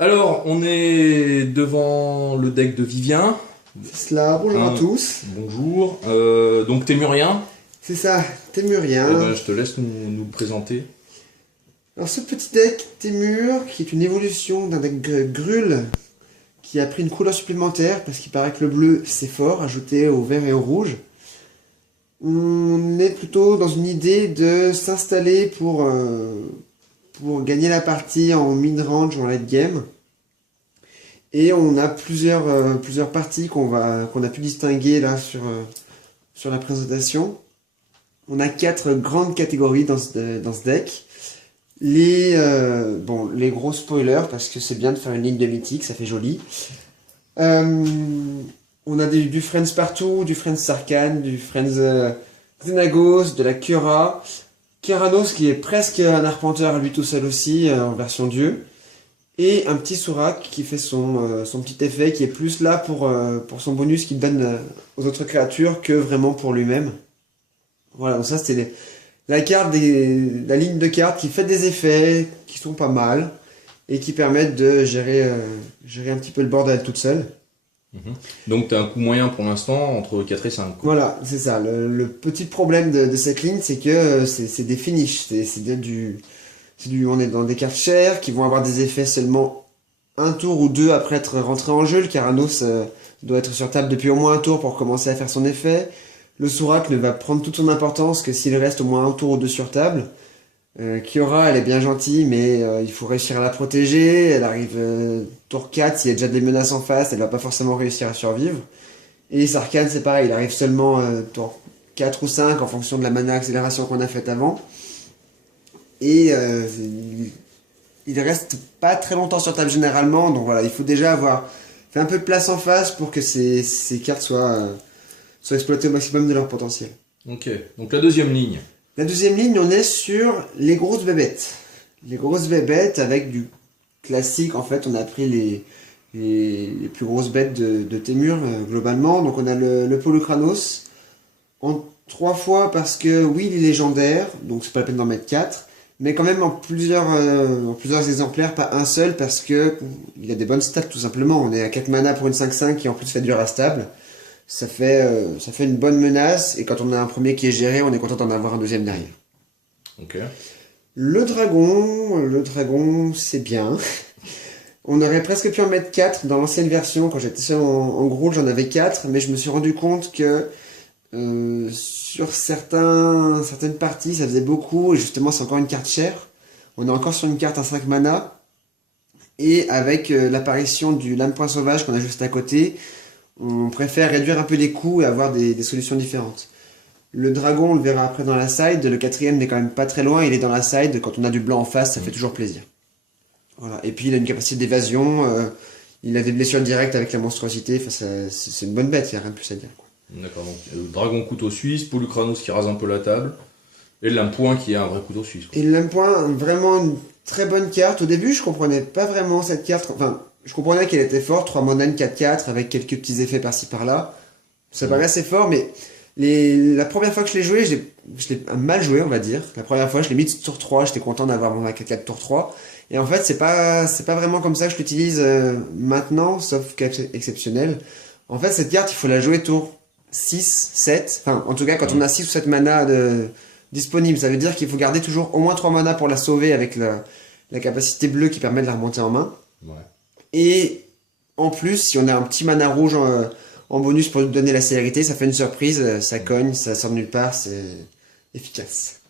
Alors, on est devant le deck de Vivien. C'est cela, bonjour à tous. Bonjour. Donc Témurien. C'est ça, Témurien. Eh ben, je te laisse nous le présenter. Alors ce petit deck Témur, qui est une évolution d'un deck Gruul, qui a pris une couleur supplémentaire, parce qu'il paraît que le bleu c'est fort, ajouté au vert et au rouge. On est plutôt dans une idée de s'installer pour gagner la partie en mid-range, en late game. Et on a plusieurs parties qu'on a pu distinguer là sur la présentation. On a 4 grandes catégories dans ce deck. Les gros spoilers, parce que c'est bien de faire une ligne de mythique, ça fait joli. On a du Friends partout, du Friends Sarkhan, du Friends Xenagos, de la Kiora. Keranos qui est presque un arpenteur à lui tout seul aussi, en version dieu. Et un petit Surak qui fait son petit effet, qui est plus là pour son bonus qu'il donne aux autres créatures que vraiment pour lui-même. Voilà, donc ça c'était la ligne de cartes qui fait des effets qui sont pas mal et qui permettent de gérer un petit peu le board à elle toute seule. Donc tu as un coût moyen pour l'instant entre 4 et 5. Quoi. Voilà, c'est ça. Le petit problème de cette ligne, c'est que c'est des finishes. On est dans des cartes chères qui vont avoir des effets seulement un tour ou deux après être rentré en jeu. Le Keranos doit être sur table depuis au moins un tour pour commencer à faire son effet. Le Surak ne va prendre toute son importance que s'il reste au moins un tour ou deux sur table. Kiora, elle est bien gentille, mais il faut réussir à la protéger. Elle arrive tour 4, s'il y a déjà des menaces en face, elle va pas forcément réussir à survivre. Et Sarkhan, c'est pareil, il arrive seulement tour 4 ou 5 en fonction de la mana accélération qu'on a faite avant. Et il reste pas très longtemps sur table généralement, donc voilà, il faut déjà avoir fait un peu de place en face pour que ces cartes soient exploitées au maximum de leur potentiel. Ok, donc la deuxième ligne. La deuxième ligne, on est sur les grosses bébêtes. Les grosses bébêtes avec du classique, en fait, on a pris les plus grosses bêtes de Témur globalement. Donc on a le Polukranos en 3 fois parce que oui, il est légendaire, donc c'est pas la peine d'en mettre 4. Mais quand même en plusieurs exemplaires, pas un seul, parce que il a des bonnes stats tout simplement. On est à 4 mana pour une 5/5 qui en plus fait du rastable. Ça fait une bonne menace, et quand on a un premier qui est géré, on est content d'en avoir un deuxième derrière. Ok. Le dragon, c'est bien. On aurait presque pu en mettre 4 dans l'ancienne version. Quand j'étais en Gruul, j'en avais 4, mais je me suis rendu compte que sur certaines parties, ça faisait beaucoup, et justement, c'est encore une carte chère. On est encore sur une carte à 5 mana, et avec l'apparition du lame-point sauvage qu'on a juste à côté, on préfère réduire un peu les coûts et avoir des solutions différentes. Le dragon, on le verra après dans la side. Le 4ème n'est quand même pas très loin, il est dans la side. Quand on a du blanc en face, ça fait toujours plaisir. Voilà. Et puis il a une capacité d'évasion, il a des blessures directes avec la monstruosité. Enfin, c'est une bonne bête, il n'y a rien de plus à dire. D'accord, donc le dragon couteau suisse, Polukranos qui rase un peu la table, et le lame-point qui est un vrai couteau suisse. Quoi. Et le lame-point, vraiment une très bonne carte. Au début, je comprenais pas vraiment cette carte. Enfin, je comprenais qu'elle était forte, 3 monanes 4/4 avec quelques petits effets par-ci par-là. Ça paraît assez fort, mais la première fois que je l'ai joué, je l'ai mal joué, on va dire. La première fois, je l'ai mis tour 3, j'étais content d'avoir mon 4/4 tour 3. Et en fait, c'est pas vraiment comme ça que je l'utilise maintenant, sauf cas exceptionnel. En fait, cette carte, il faut la jouer tour 6, 7. Enfin, en tout cas, quand on a 6 ou 7 mana disponibles, ça veut dire qu'il faut garder toujours au moins 3 mana pour la sauver avec la capacité bleue qui permet de la remonter en main. Ouais. Et en plus, si on a un petit mana rouge en bonus pour lui donner la célérité, ça fait une surprise, ça cogne, ça sort de nulle part, c'est efficace.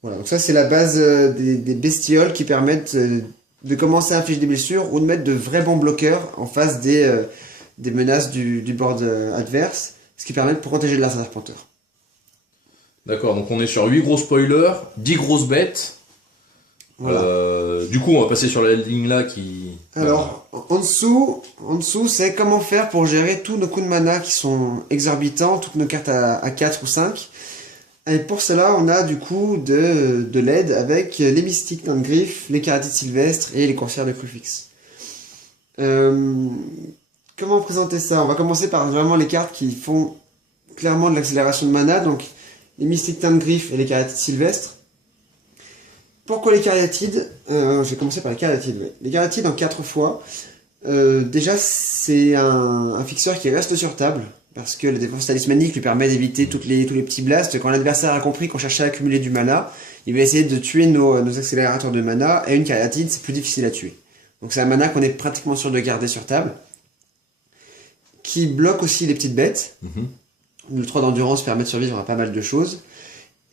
Voilà, donc ça c'est la base des bestioles qui permettent de commencer à infliger des blessures ou de mettre de vrais bons bloqueurs en face des menaces du board adverse, ce qui permet de protéger de l'arpenteur. D'accord, donc on est sur 8 gros spoilers, 10 grosses bêtes. Voilà. Du coup, on va passer sur la ligne là qui... Alors, en dessous, c'est comment faire pour gérer tous nos coûts de mana qui sont exorbitants, toutes nos cartes à 4 ou 5. Et pour cela, on a du coup de l'aide avec les mystiques d'un griffe, les kératites sylvestres et les coursières de crucifix. Comment présenter ça? On va commencer par vraiment les cartes qui font clairement de l'accélération de mana, donc les mystiques d'un griffe et les kératites sylvestres. Pourquoi les cariatides? Je vais commencer par les cariatides. Ouais. Les cariatides en 4 fois. Déjà, c'est un fixeur qui reste sur table. Parce que la défense talismanique lui permet d'éviter tous les petits blasts. Quand l'adversaire a compris qu'on cherchait à accumuler du mana, il va essayer de tuer nos accélérateurs de mana. Et une cariatide, c'est plus difficile à tuer. Donc c'est un mana qu'on est pratiquement sûr de garder sur table. Qui bloque aussi les petites bêtes. Le 3 d'endurance permet de survivre à pas mal de choses.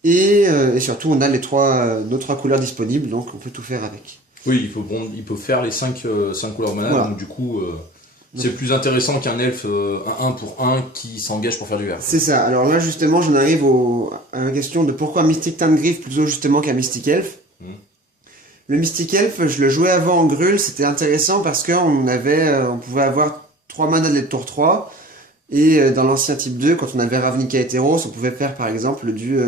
Et surtout, on a nos 3 couleurs disponibles, donc on peut tout faire avec. Oui, il peut faire les 5 couleurs mana, voilà. Donc du coup, c'est plus intéressant qu'un elfe 1 pour 1 qui s'engage pour faire du vert. C'est ça. Alors là, justement, j'en arrive à la question de pourquoi Mystic Tangriff plutôt justement qu'un Mystic Elf. Le Mystic Elf, je le jouais avant en Grul, c'était intéressant parce qu'on pouvait avoir 3 mana dès le tour 3. Et dans l'ancien type 2, quand on avait Ravnica Eteros, on pouvait faire par exemple du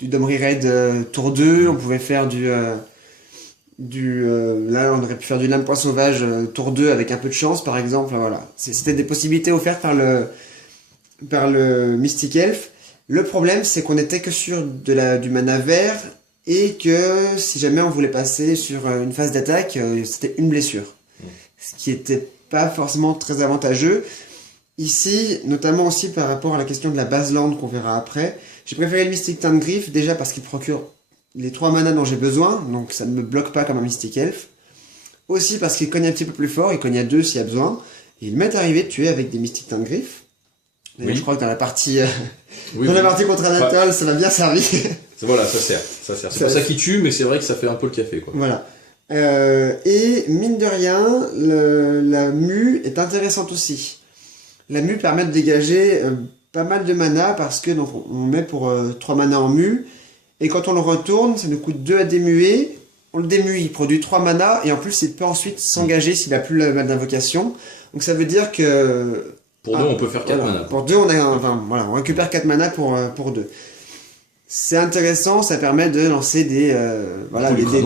Domri Raid tour 2, on pouvait faire là on aurait pu faire du Lame Poing Sauvage tour 2 avec un peu de chance par exemple, voilà. C'était des possibilités offertes par le Mystic Elf. Le problème c'est qu'on était que sur du mana vert et que si jamais on voulait passer sur une phase d'attaque, c'était une blessure. Ce qui était pas forcément très avantageux. Ici, notamment aussi par rapport à la question de la base land qu'on verra après, j'ai préféré le Mystic Tangriff déjà parce qu'il procure les 3 manas dont j'ai besoin, donc ça ne me bloque pas comme un Mystic Elf. Aussi parce qu'il cogne un petit peu plus fort, il cogne à 2 s'il y a besoin. Et il m'est arrivé de tuer avec des Mystic Tangriff. D'ailleurs, je crois que dans la partie, la partie contre Anatole, ça m'a bien servi. Voilà, ça sert. C'est pas ça qui tue, mais c'est vrai que ça fait un peu le café, quoi. Voilà. Et mine de rien, la mue est intéressante aussi. La mue permet de dégager pas mal de mana parce que donc, on met pour 3 mana en mue. Et quand on le retourne, ça nous coûte 2 à démuer. On le démue, il produit 3 mana. Et en plus, il peut ensuite s'engager s'il n'a plus la balle d'invocation. Donc ça veut dire que... Pour 2, on peut faire 4 mana. Pour 2, on récupère 4 mana pour 2. C'est intéressant, ça permet de lancer des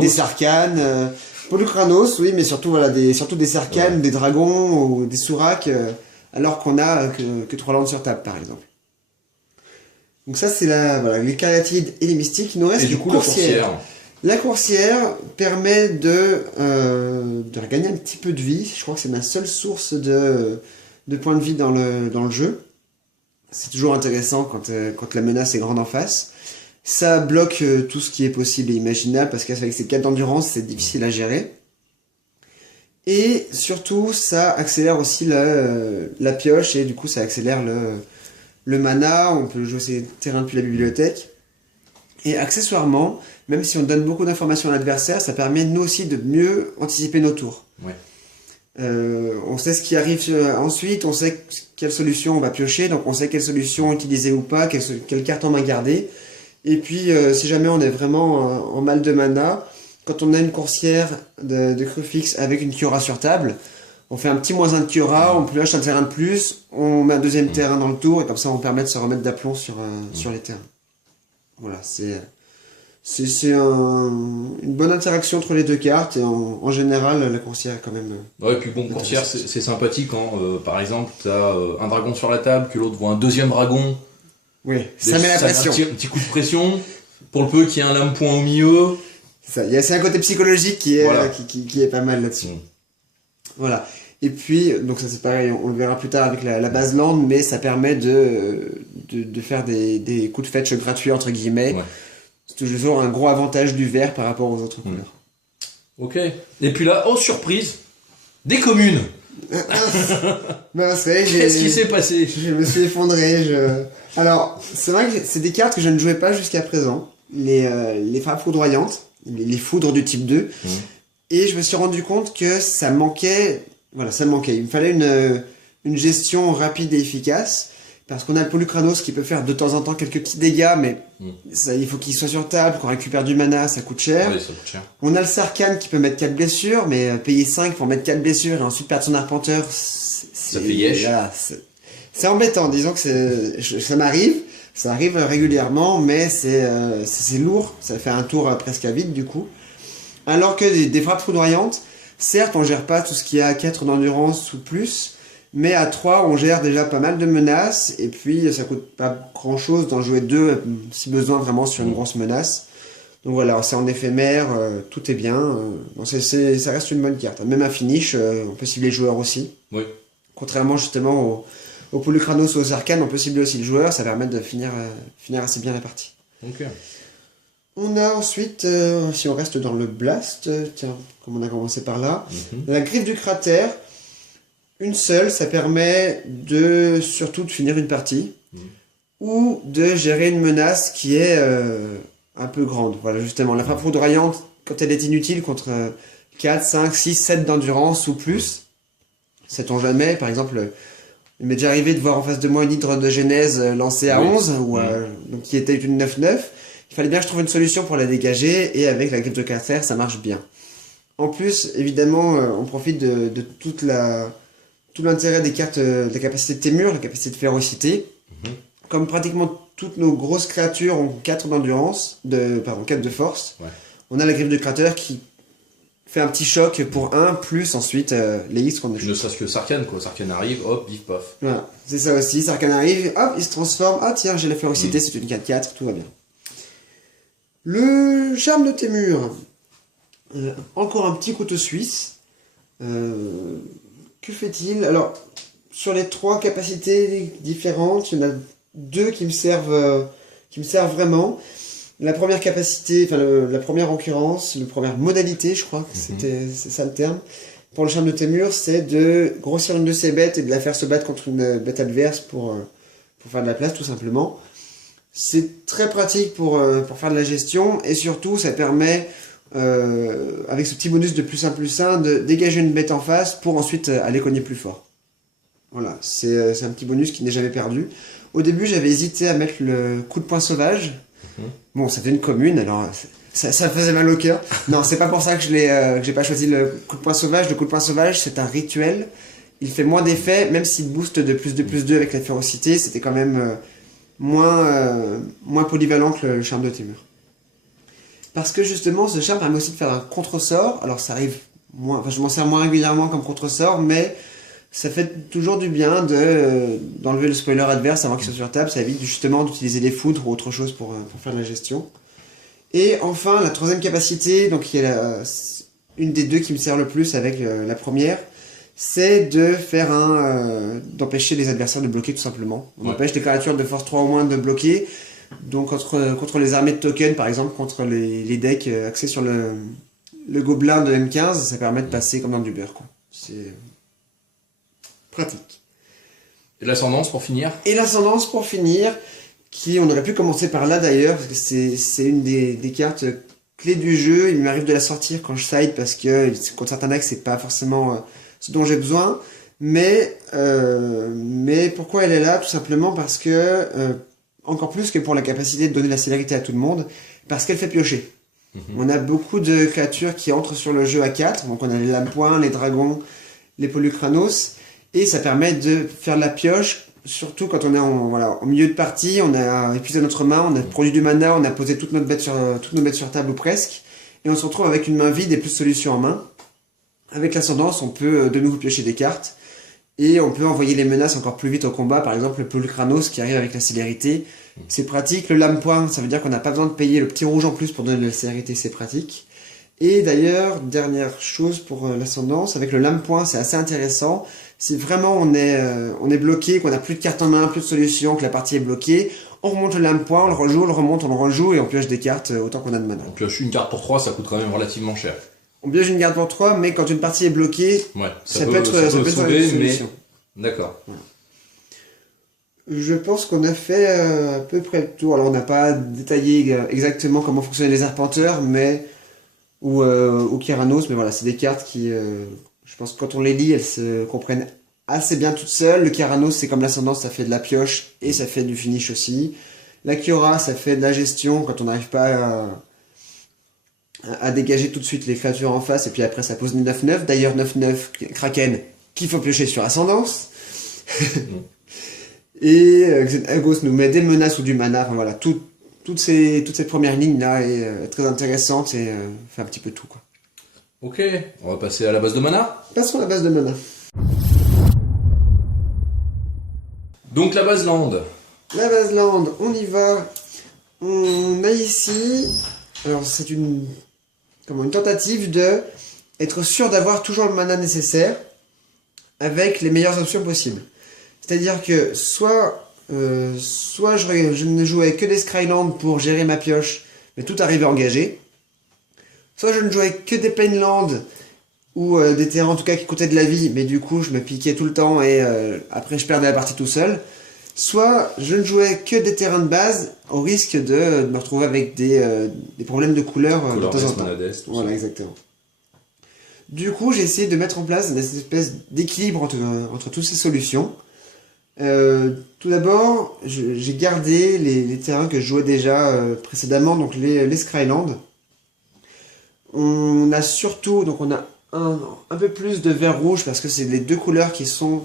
Sarkhan. Polukranos, oui, mais surtout, surtout des Sarkhan, des dragons ou des Suraks. Alors qu'on a que 3 landes sur table, par exemple. Donc ça, c'est les cariatides et les mystiques. Il nous reste et du coup, la coursière. La coursière permet de gagner un petit peu de vie. Je crois que c'est ma seule source de points de vie dans le jeu. C'est toujours intéressant quand la menace est grande en face. Ça bloque tout ce qui est possible et imaginable, parce qu'avec ces 4 d'endurance, c'est difficile à gérer. Et surtout, ça accélère aussi la pioche, et du coup, ça accélère le mana. On peut jouer ces terrains depuis la bibliothèque. Et accessoirement, même si on donne beaucoup d'informations à l'adversaire, ça permet nous aussi de mieux anticiper nos tours. Ouais. On sait ce qui arrive ensuite, on sait quelle solution on va piocher, donc on sait quelle solution utiliser ou pas, quelle carte en main garder. Et puis, si jamais on est vraiment en mal de mana, quand on a une coursière de Crufix avec une Kiora sur table, on fait un petit -1 de Kiora, on pioche un terrain de plus, on met un deuxième terrain dans le tour, et comme ça on permet de se remettre d'aplomb sur les terrains. Voilà, c'est une bonne interaction entre les deux cartes, et en général, la coursière est quand même... Ouais, et puis bon, coursière, c'est sympathique quand, par exemple, t'as un dragon sur la table, que l'autre voit un deuxième dragon. Oui, ça met la pression. Un petit coup de pression, pour le peu qu'il y ait un lame point au milieu. C'est un côté psychologique qui est pas mal là-dessus. Voilà. Et puis, donc ça c'est pareil, on le verra plus tard avec la base land, mais ça permet de faire des coups de fetch gratuits, entre guillemets. Ouais. C'est toujours un gros avantage du vert par rapport aux autres couleurs. Ok. Et puis là, oh surprise, des communes. Qu'est-ce qui s'est passé? Je me suis effondré. Alors, c'est vrai que c'est des cartes que je ne jouais pas jusqu'à présent. Les frappes foudroyantes, les foudres du type 2. Et je me suis rendu compte que ça manquait. Voilà, ça manquait. Il me fallait une gestion rapide et efficace. Parce qu'on a le Polukranos qui peut faire de temps en temps quelques petits dégâts, mais il faut qu'il soit sur table, qu'on récupère du mana, ça coûte cher. Oui, ça coûte cher. On a le Sarkhan qui peut mettre 4 blessures, mais payer 5 pour mettre 4 blessures et ensuite perdre son arpenteur, ça fait yesh. Voilà, c'est embêtant, disons que ça m'arrive, ça arrive régulièrement, mais c'est lourd, ça fait un tour presque à vide du coup. Alors que des frappes foudroyantes, certes on gère pas tout ce qui est à 4 d'endurance ou plus, mais à 3 on gère déjà pas mal de menaces, et puis ça coûte pas grand chose d'en jouer 2 si besoin vraiment sur une grosse menace. Donc voilà, c'est en éphémère, tout est bien. Bon, ça reste une bonne carte. Même un finish, on peut cibler le joueur aussi. Oui. Contrairement justement au Polychronos ou aux arcanes, on peut cibler aussi le joueur, ça permet de finir assez bien la partie. Ok. On a ensuite, si on reste dans le Blast, tiens, comme on a commencé par là, la griffe du cratère, une seule, ça permet surtout de finir une partie, ou de gérer une menace qui est un peu grande. Voilà, justement, la frappe foudroyante, quand elle est inutile contre 4, 5, 6, 7 d'endurance ou plus, sait-on jamais, par exemple, il m'est déjà arrivé de voir en face de moi une hydre de genèse lancée à 11, donc qui était une 9-9. Il fallait bien que je trouve une solution pour la dégager, et avec la griffe de cratère, ça marche bien. En plus, évidemment, on profite de tout l'intérêt des cartes, de la capacité de Témur, la capacité de férocité. Comme pratiquement toutes nos grosses créatures ont 4 d'endurance, 4 de force, on a la griffe de cratère qui fait un petit choc pour 1, plus ensuite les X qu'on a. Ne serait-ce que Sarkhan, quoi. Sarkhan arrive, hop, bif, paf. Voilà, c'est ça aussi. Sarkhan arrive, hop, il se transforme. Ah tiens, j'ai la férocité, c'est une 4-4, tout va bien. Le charme de Témur. Encore un petit couteau suisse. Que fait-il? Alors, sur les 3 capacités différentes, il y en a 2 qui me servent vraiment. La première capacité, la première occurrence, la première modalité, je crois que c'est ça le terme, pour le charme de Témur, c'est de grossir une de ses bêtes et de la faire se battre contre une bête adverse pour faire de la place, tout simplement. C'est très pratique pour faire de la gestion, et surtout, ça permet, avec ce petit bonus de +1 +1, de dégager une bête en face pour ensuite aller cogner plus fort. Voilà, c'est un petit bonus qui n'est jamais perdu. Au début, j'avais hésité à mettre le coup de poing sauvage. Bon, c'était une commune, alors ça faisait mal au cœur. Non, c'est pas pour ça que j'ai pas choisi le coup de poing sauvage. Le coup de poing sauvage, c'est un rituel. Il fait moins d'effet, même s'il booste de +2 avec la férocité, c'était quand même moins polyvalent que le charme de Témur. Parce que justement, ce charme permet aussi de faire un contre-sort. Alors ça arrive moins, je m'en sers moins régulièrement comme contre-sort, mais ça fait toujours du bien d'enlever le spoiler adverse avant qu'il soit sur table. Ça évite justement d'utiliser les foudres ou autre chose pour faire de la gestion. Et enfin, la troisième capacité, donc il y a une des 2 qui me sert le plus avec la première, c'est de faire d'empêcher les adversaires de bloquer tout simplement. On empêche les créatures de force 3 ou moins de bloquer. Donc contre les armées de tokens, par exemple, contre les decks axés sur le gobelin de M15, ça permet de passer comme dans du beurre, quoi. C'est pratique. Et l'ascendance pour finir? Et l'ascendance pour finir, on aurait pu commencer par là d'ailleurs, parce que c'est une des cartes clés du jeu. Il m'arrive de la sortir quand je side, parce que contre certains decks, c'est pas forcément ce dont j'ai besoin. Mais pourquoi elle est là? Tout simplement parce que, encore plus que pour la capacité de donner la célérité à tout le monde, parce qu'elle fait piocher. On a beaucoup de créatures qui entrent sur le jeu à 4, donc on a les lames-poings, les dragons, les Polychronos, et ça permet de faire de la pioche, surtout quand on est au milieu de partie, on a épuisé notre main, on a produit du mana, on a posé toutes nos bêtes sur table ou presque, et on se retrouve avec une main vide et plus de solutions en main. Avec l'ascendance, on peut de nouveau piocher des cartes, et on peut envoyer les menaces encore plus vite au combat, par exemple le Polychronos qui arrive avec la célérité. C'est pratique. Le lame-poing, ça veut dire qu'on n'a pas besoin de payer le petit rouge en plus pour donner de la célérité, c'est pratique. Et d'ailleurs, dernière chose pour l'ascendance, avec le lame-poing, c'est assez intéressant. Si vraiment on est bloqué, qu'on n'a plus de cartes en main, plus de solutions, que la partie est bloquée, on remonte le lame-poing, on le rejoue, on le remonte, on le rejoue, et on pioche des cartes autant qu'on a de mana. On pioche une carte pour 3, ça coûte quand même relativement cher. On pioche une carte pour 3, mais quand une partie est bloquée, ça peut être sauver, une solution. D'accord. Voilà. Je pense qu'on a fait à peu près le tour. Alors on n'a pas détaillé exactement comment fonctionnaient les arpenteurs, ou Kyranos, mais voilà, c'est des cartes qui, je pense que quand on les lit, elles se comprennent assez bien toutes seules. Le Kyranos, c'est comme l'ascendance, ça fait de la pioche et ça fait du finish aussi. La Kiora, ça fait de la gestion quand on n'arrive pas à dégager tout de suite les créatures en face, et puis après ça pose une 9-9. D'ailleurs 9-9 Kraken qu'il faut piocher sur ascendance. Et Agos nous met des menaces ou du mana. Enfin voilà, toute cette première ligne là est très intéressante et fait un petit peu tout, quoi. Ok, on va passer à la base de mana. Passons à la base de mana. Donc la base land. La base land, on y va. On a ici Alors c'est une tentative de être sûr d'avoir toujours le mana nécessaire avec les meilleures options possibles. C'est-à-dire que soit je ne jouais que des Scrylands pour gérer ma pioche, mais tout arrivait engagé. Soit je ne jouais que des Painlands ou des terrains en tout cas qui coûtaient de la vie, mais du coup je me piquais tout le temps et après je perdais la partie tout seul. Soit je ne jouais que des terrains de base au risque de me retrouver avec des problèmes de couleur de temps en temps. Voilà, exactement. Du coup, j'ai essayé de mettre en place une espèce d'équilibre entre toutes ces solutions. Tout d'abord, j'ai gardé les terrains que je jouais déjà précédemment, donc les Scrylands. On a surtout, donc on a un peu plus de vert rouge parce que c'est les deux couleurs qui sont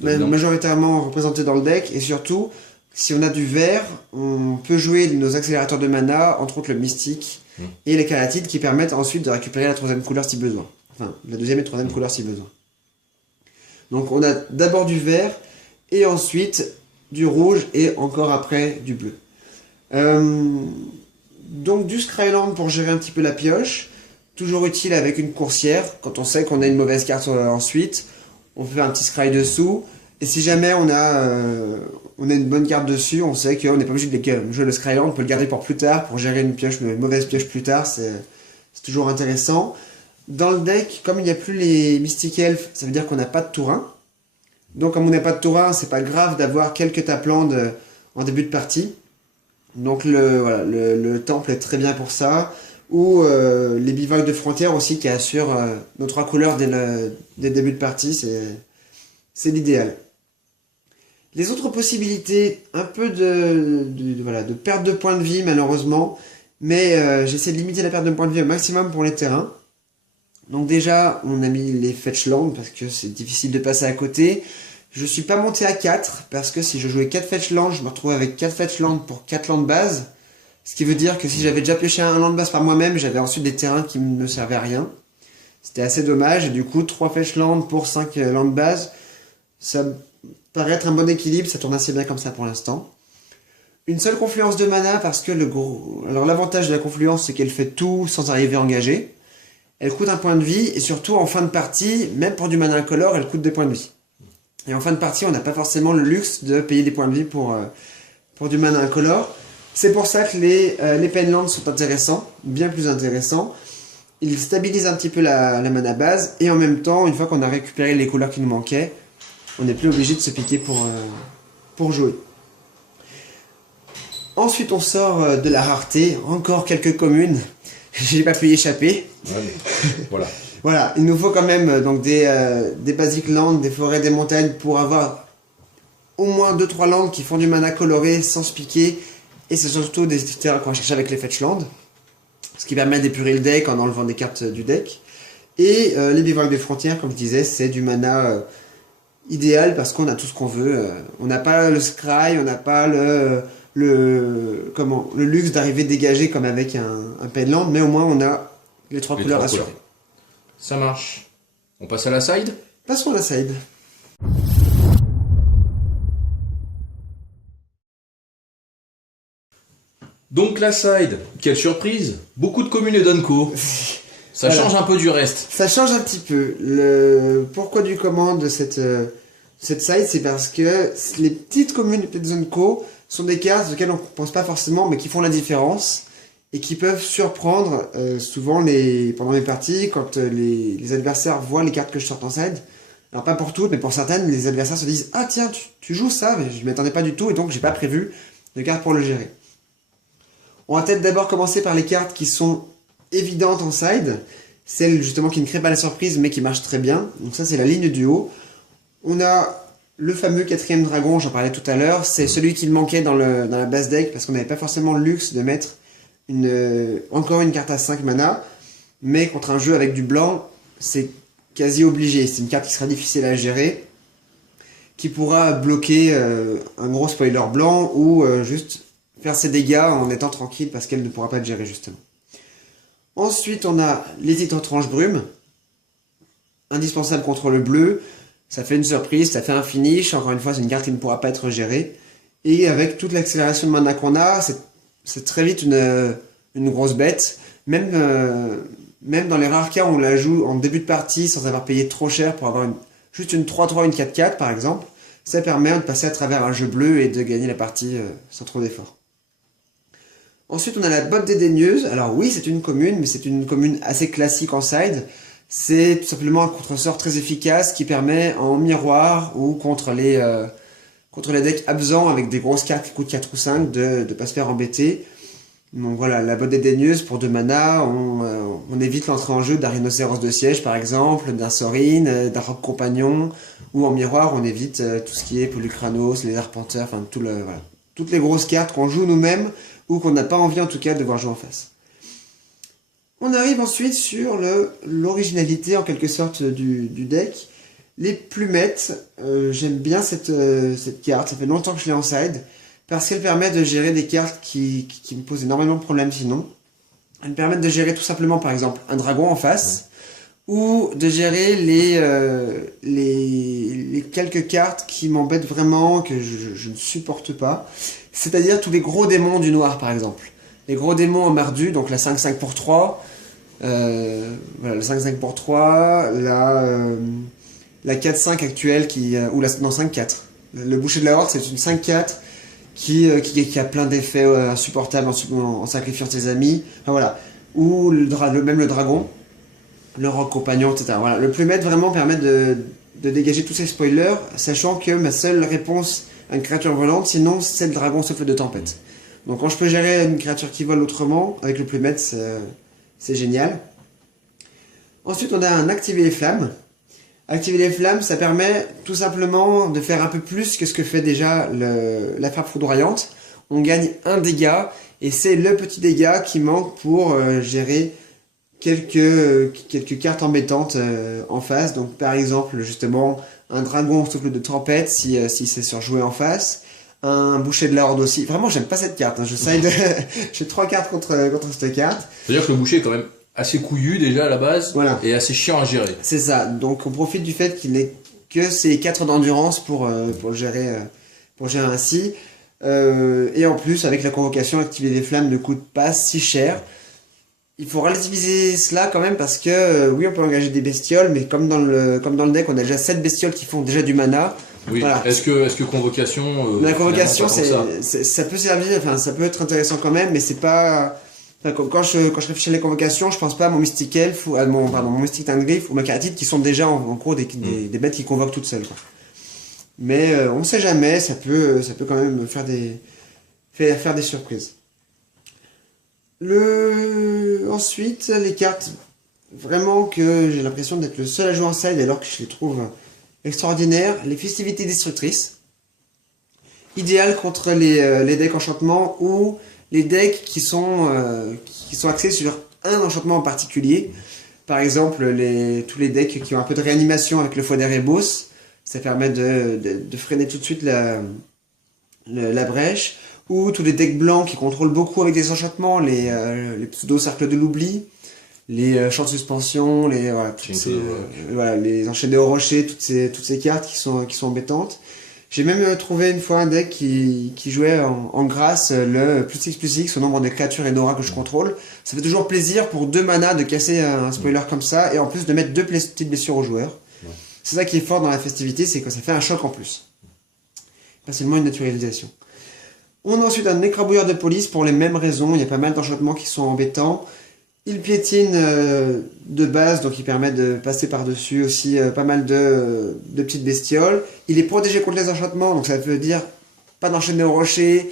majoritairement représentées dans le deck, et surtout, si on a du vert, on peut jouer nos accélérateurs de mana, entre autres le mystique et les kératides, qui permettent ensuite de récupérer la troisième couleur si besoin. Enfin, la deuxième et troisième couleur si besoin. Donc on a d'abord du vert, et ensuite du rouge, et encore après du bleu. Donc du Scryland pour gérer un petit peu la pioche, toujours utile avec une coursière, quand on sait qu'on a une mauvaise carte ensuite, on fait un petit scry dessous, et si jamais on a une bonne carte dessus, on sait qu'on n'est pas obligé de jouer le Scryland, on peut le garder pour plus tard, pour gérer une mauvaise pioche plus tard, c'est toujours intéressant. Dans le deck, comme il n'y a plus les Mystic Elf, ça veut dire qu'on n'a pas de tour 1. Donc comme on n'a pas de tour 1, c'est pas grave d'avoir quelques Taplands en début de partie. Donc le temple est très bien pour ça. Ou les bivouacs de frontières aussi qui assurent nos 3 couleurs dès le début de partie, c'est l'idéal. Les autres possibilités, un peu de perte de points de vie malheureusement, mais j'essaie de limiter la perte de points de vie au maximum pour les terrains. Donc déjà, on a mis les Fetchlands parce que c'est difficile de passer à côté. Je suis pas monté à 4 parce que si je jouais 4 Fetchlands, je me retrouvais avec 4 Fetchlands pour 4 lands de base. Ce qui veut dire que si j'avais déjà pioché un land de base par moi-même, j'avais ensuite des terrains qui ne me servaient à rien. C'était assez dommage, et du coup 3 Fetchlands pour 5 lands de base, ça paraît être un bon équilibre, ça tourne assez bien comme ça pour l'instant. Une seule confluence de mana parce que alors l'avantage de la confluence, c'est qu'elle fait tout sans arriver engagée. Elle coûte un point de vie, et surtout en fin de partie, même pour du mana incolore, elle coûte des points de vie. Et en fin de partie, on n'a pas forcément le luxe de payer des points de vie pour du mana incolore. C'est pour ça que les Painlands sont intéressants, bien plus intéressants. Ils stabilisent un petit peu la mana base, et en même temps, une fois qu'on a récupéré les couleurs qui nous manquaient, on n'est plus obligé de se piquer pour jouer. Ensuite, on sort de la rareté, encore quelques communes. J'ai pas pu y échapper. Ouais, voilà. Voilà, il nous faut quand même donc des basic lands, des forêts, des montagnes pour avoir au moins 2-3 lands qui font du mana coloré sans se piquer, et c'est surtout des terrains qu'on va chercher avec les Fetchlands, ce qui permet d'épurer le deck en enlevant des cartes du deck. Et les bivouacs des frontières, comme je disais, c'est du mana idéal parce qu'on a tout ce qu'on veut. On n'a pas le scry, on n'a pas le luxe d'arriver dégagé comme avec un Painland, mais au moins on a les 3 couleurs assurées. Ça marche. On passe à la side ? Passons à la side. Donc la side, quelle surprise, beaucoup de communes et d'Unco. Ça Voilà. change un peu du reste. Ça change un petit peu. Le pourquoi du comment de cette side, c'est parce que les petites communes, les petites zones co, sont des cartes auxquelles on ne pense pas forcément, mais qui font la différence et qui peuvent surprendre souvent pendant les parties quand les adversaires voient les cartes que je sors en side. Alors pas pour toutes, mais pour certaines, les adversaires se disent « Ah tiens, tu joues ça, mais je m'y attendais pas du tout et donc j'ai pas prévu de cartes pour le gérer. » On va peut-être d'abord commencer par les cartes qui sont évidentes en side, celles justement qui ne créent pas la surprise mais qui marchent très bien. Donc ça c'est la ligne du haut. On a le fameux 4ème dragon, j'en parlais tout à l'heure, c'est celui qui me manquait dans la base deck parce qu'on n'avait pas forcément le luxe de mettre encore une carte à 5 mana, mais contre un jeu avec du blanc, c'est quasi obligé. C'est une carte qui sera difficile à gérer, qui pourra bloquer un gros spoiler blanc ou juste faire ses dégâts en étant tranquille parce qu'elle ne pourra pas le gérer justement. Ensuite, on a les titres tranche brume, indispensable contre le bleu. Ça fait une surprise, ça fait un finish. Encore une fois, c'est une carte qui ne pourra pas être gérée. Et avec toute l'accélération de mana qu'on a, c'est très vite une grosse bête. Même dans les rares cas où on la joue en début de partie sans avoir payé trop cher pour avoir juste une 3-3 ou une 4-4 par exemple, ça permet de passer à travers un jeu bleu et de gagner la partie sans trop d'efforts. Ensuite, on a la botte dédaigneuse. Alors oui, c'est une commune, mais c'est une commune assez classique en side. C'est tout simplement un contre-sort très efficace qui permet en miroir ou contre les decks absents avec des grosses cartes qui coûtent 4 ou 5 de pas se faire embêter. Donc voilà, la botte dédaigneuse pour 2 mana, on évite l'entrée en jeu d'un rhinocéros de siège par exemple, d'un Sorine, d'un roc compagnon, ou en miroir on évite tout ce qui est Polychronos, les arpenteurs, enfin voilà. Toutes les grosses cartes qu'on joue nous-mêmes ou qu'on n'a pas envie en tout cas de voir jouer en face. On arrive ensuite sur l'originalité en quelque sorte du deck. Les plumettes, j'aime bien cette carte, ça fait longtemps que je l'ai en side, parce qu'elle permet de gérer des cartes qui me posent énormément de problèmes sinon. Elles permettent de gérer tout simplement par exemple un dragon en face, ou de gérer les quelques cartes qui m'embêtent vraiment, que je ne supporte pas. C'est-à-dire tous les gros démons du noir par exemple. Les gros démons en mardu, donc la 5-5 pour 3, voilà, la 5-5 pour 3, la 4-5 actuelle ou non 5-4. Le boucher de la horde c'est une 5-4 qui a plein d'effets insupportables en sacrifiant ses amis. Enfin, voilà. Ou même le dragon, le roc compagnon, etc. Voilà. Le plumette vraiment permet de dégager tous ces spoilers, sachant que ma seule réponse à une créature volante, sinon c'est le dragon souffle de tempête. Donc quand je peux gérer une créature qui vole autrement, avec le plumette, c'est génial. Ensuite on a un activer les flammes. Activer les flammes, ça permet tout simplement de faire un peu plus que ce que fait déjà la frappe foudroyante. On gagne un dégât, et c'est le petit dégât qui manque pour gérer quelques cartes embêtantes en face. Donc par exemple, justement, un dragon au souffle de tempête, si c'est surjoué en face. Un boucher de la horde aussi. Vraiment, j'aime pas cette carte. Hein. J'ai 3 cartes contre cette carte. C'est-à-dire que le boucher est quand même assez couillu déjà à la base, voilà. Et assez chiant à gérer. C'est ça, donc on profite du fait qu'il n'ait que ces 4 d'endurance pour gérer ainsi. Et en plus, avec la convocation, activer les flammes ne coûte pas si cher. Il faut relativiser cela quand même parce que oui, on peut engager des bestioles, mais comme dans le deck, on a déjà 7 bestioles qui font déjà du mana. Oui. Voilà. Est-ce que convocation la convocation, ça peut servir, enfin ça peut être intéressant quand même, mais c'est pas. Enfin, quand je réfléchis à les convocations, je pense pas à mon Mystic Elf ou à mon Mystic Tangriff ou ma Caratide qui sont déjà en cours des bêtes qui convoquent toutes seules. Quoi. Mais on ne sait jamais, ça peut quand même faire des surprises. Ensuite, les cartes, vraiment que j'ai l'impression d'être le seul à jouer en side alors que je les trouve extraordinaires. Les festivités destructrices, idéales contre les decks enchantement ou les decks qui sont axés sur un enchantement en particulier. Par exemple, tous les decks qui ont un peu de réanimation avec le Foder et Boss, ça permet de freiner tout de suite la brèche. Ou tous les decks blancs qui contrôlent beaucoup avec des enchantements, les pseudo-cercles de l'oubli, les champs de suspension, les enchaînés au rocher, toutes ces cartes qui sont embêtantes. J'ai même trouvé une fois un deck qui jouait en grâce le +6/+6 au nombre de créatures et d'aura que je contrôle. Ça fait toujours plaisir pour 2 mana de casser un spoiler comme ça et en plus de mettre 2 petites blessures aux joueurs. Ouais. C'est ça qui est fort dans la festivité, c'est que ça fait un choc en plus. Pas seulement une naturalisation. On a ensuite un écrabouilleur de police pour les mêmes raisons. Il y a pas mal d'enchantements qui sont embêtants. Il piétine de base, donc il permet de passer par-dessus aussi pas mal de petites bestioles. Il est protégé contre les enchantements, donc ça veut dire pas d'enchaîner au rocher,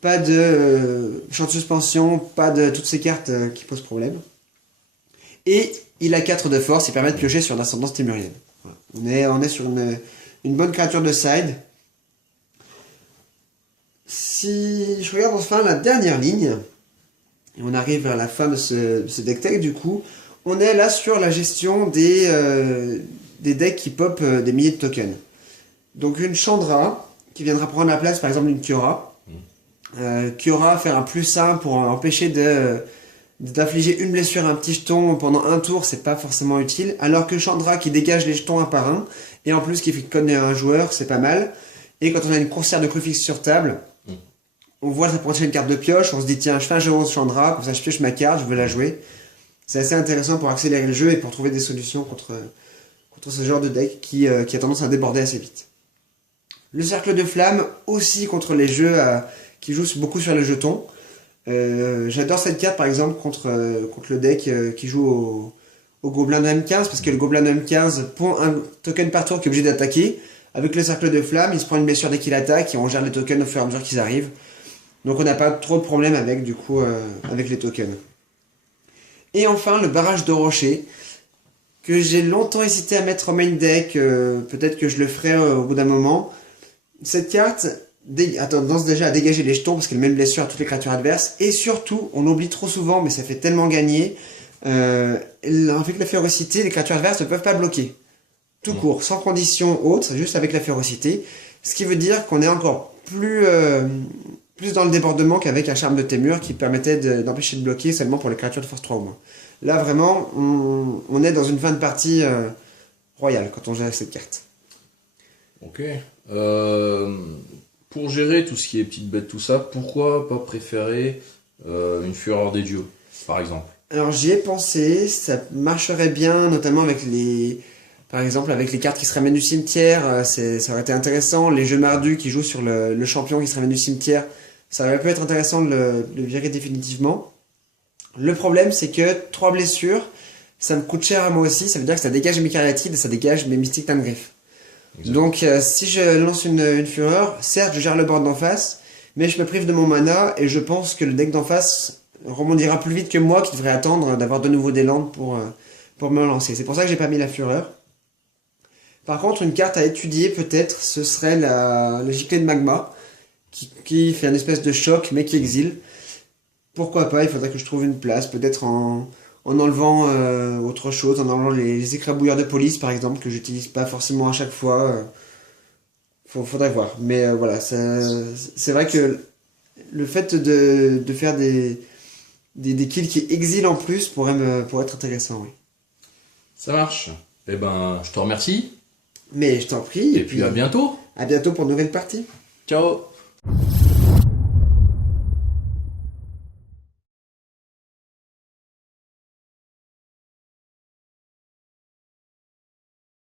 pas de champ de suspension, pas de toutes ces cartes qui posent problème. Et il a 4 de force, il permet de piocher sur l'ascendance témurienne. Voilà. On est sur une bonne créature de side. Si je regarde enfin la dernière ligne, et on arrive vers la fin de ce deck tech, du coup, on est là sur la gestion des decks qui pop des milliers de tokens. Donc une Chandra, qui viendra prendre la place par exemple d'une Kiora. Kiora faire un +1 pour empêcher d'infliger une blessure à un petit jeton pendant un tour, c'est pas forcément utile. Alors que Chandra qui dégage les jetons un par un, et en plus qui fait conne un joueur, c'est pas mal. Et quand on a une coursière de crucifix sur table, on voit sa prochaine carte de pioche, on se dit tiens, je fais un Géronte Chandra, comme ça je pioche ma carte, je veux la jouer. C'est assez intéressant pour accélérer le jeu et pour trouver des solutions contre ce genre de deck qui a tendance à déborder assez vite. Le cercle de flamme, aussi contre les jeux qui jouent beaucoup sur les jetons. J'adore cette carte par exemple contre le deck qui joue au gobelin de M15, parce que le gobelin de M15 pond un token par tour qui est obligé d'attaquer. Avec le cercle de flamme, il se prend une blessure dès qu'il attaque et on gère les tokens au fur et à mesure qu'ils arrivent. Donc on n'a pas trop de problème avec les tokens. Et enfin le barrage de rocher, que j'ai longtemps hésité à mettre au main deck, peut-être que je le ferai au bout d'un moment. Cette carte a tendance déjà à dégager les jetons parce qu'elle met une blessure à toutes les créatures adverses. Et surtout, on l'oublie trop souvent, mais ça fait tellement gagner. Avec la férocité, les créatures adverses ne peuvent pas bloquer. Tout court, sans condition haute, juste avec la férocité. Ce qui veut dire qu'on est encore plus dans le débordement qu'avec un charme de Témur qui permettait d'empêcher de bloquer seulement pour les créatures de force 3 ou moins. Là, vraiment, on est dans une fin de partie royale quand on gère cette carte. Ok. Pour gérer tout ce qui est petites bêtes, tout ça, pourquoi pas préférer une fureur des dieux, par exemple? Alors j'y ai pensé, ça marcherait bien, notamment par exemple avec les cartes qui se ramènent du cimetière, ça aurait été intéressant. Les jeux mardus qui jouent sur le champion qui se ramène du cimetière, ça aurait pu être intéressant de le virer définitivement. Le problème c'est que 3 blessures, ça me coûte cher à moi aussi, ça veut dire que ça dégage mes cariatides et ça dégage mes mystiques Tamgriff. Donc si je lance une fureur, certes je gère le board d'en face, mais je me prive de mon mana et je pense que le deck d'en face rebondira plus vite que moi qui devrait attendre d'avoir de nouveau des landes pour me lancer. C'est pour ça que j'ai pas mis la fureur. Par contre, une carte à étudier peut-être, ce serait le giclée de magma, qui fait une espèce de choc mais qui exile. Pourquoi pas, il faudrait que je trouve une place, peut-être en enlevant autre chose, en enlevant les écrabouilleurs de police par exemple, que j'utilise pas forcément à chaque fois. Faudrait voir. Mais voilà, c'est vrai que le fait de faire des kills qui exilent en plus pourrait être intéressant, oui. Ça marche. Eh ben, je te remercie. Mais je t'en prie. Et puis à bientôt. À bientôt pour une nouvelle partie. Ciao.